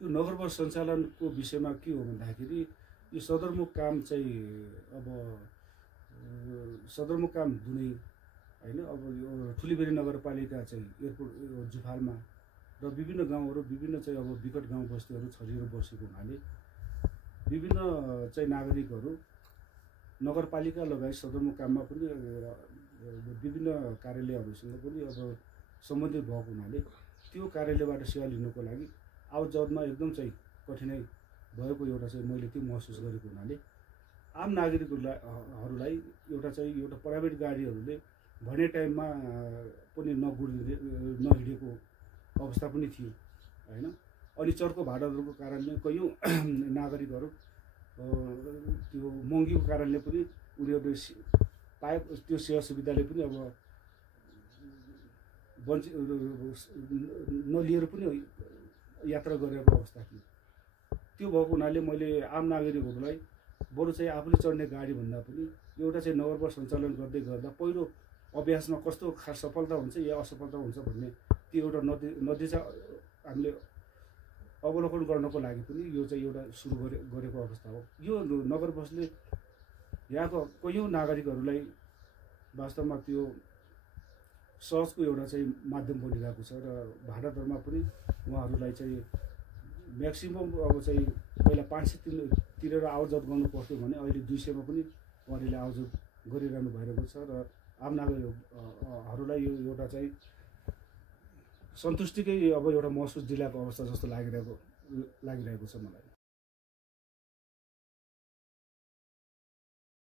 यो नगर बस सञ्चालनको विषयमा के हो भन्दाखेरि यो सदरमुख काम चाहिँ अब सदरमुख काम दुनै हैन। अब यो ठुलीबेरी नगरपालिका चाहिँ एयरपोर्ट जुफालमा र विभिन्न गाउँहरू विभिन्न चाहिँ अब विकट गाउँ बस्तीहरू छरिएर बसेको हुनाले विभिन्न चाहिँ नागरिकहरू नगरपालिका लगायत सदरमुख काममा पनि विभिन्न कार्यालयहरूसँग पनि अब सम्बन्धित भएको हुनाले त्यो कार्यालयबाट सेवा लिनको लागि आवतजावतमा एकदम चाहिँ कठिनाइ भएको एउटा चाहिँ मैले त्यो महसुस गरेको हुनाले आम नागरिकहरूलाई एउटा प्राइभेट गाडीहरूले भने टाइममा पनि नहिँडेको अवस्था पनि थियो हैन। अनि चर्को भाडाहरूको कारणले कयौं नागरिकहरू त्यो महँगीको कारणले पनि उनीहरूले पाए त्यो सेवा सुविधाले पनि अब नलिएर पनि यात्रा गरेको अवस्था थियो। त्यो भएको हुनाले मैले आम नागरिकहरूलाई बरु चाहिँ आफूले चढ्ने गाडी भन्दा पनि एउटा चाहिँ नगर बस सञ्चालन गर्दै गर्दा पहिलो अभ्यासमा कस्तो सफलता हुन्छ या असफलता हुन्छ भन्ने त्यो एउटा नतिजा हामीले अवलोकन गर्नको लागि पनि यो चाहिँ एउटा सुरु गरेको अवस्था हो। यो नगर बसले यहाँको कयौं नागरिकहरूलाई वास्तवमा त्यो सहजको एउटा चाहिँ माध्यम बनिरहेको छ र भाडा दरमा पनि उहाँहरूलाई चाहिँ म्याक्सिमम अब चाहिँ पहिला 500 तिरेर आवतजावत गर्नु पर्थ्यो भने अहिले 200 मा पनि उहाँहरूले आवतजावत गरिरहनु भइरहेको छ र आम नागरिकहरूलाई यो एउटा चाहिँ सन्तुष्टिकै अब एउटा महसुस दिलाएको अवस्था जस्तो लागिरहेको छ मलाई।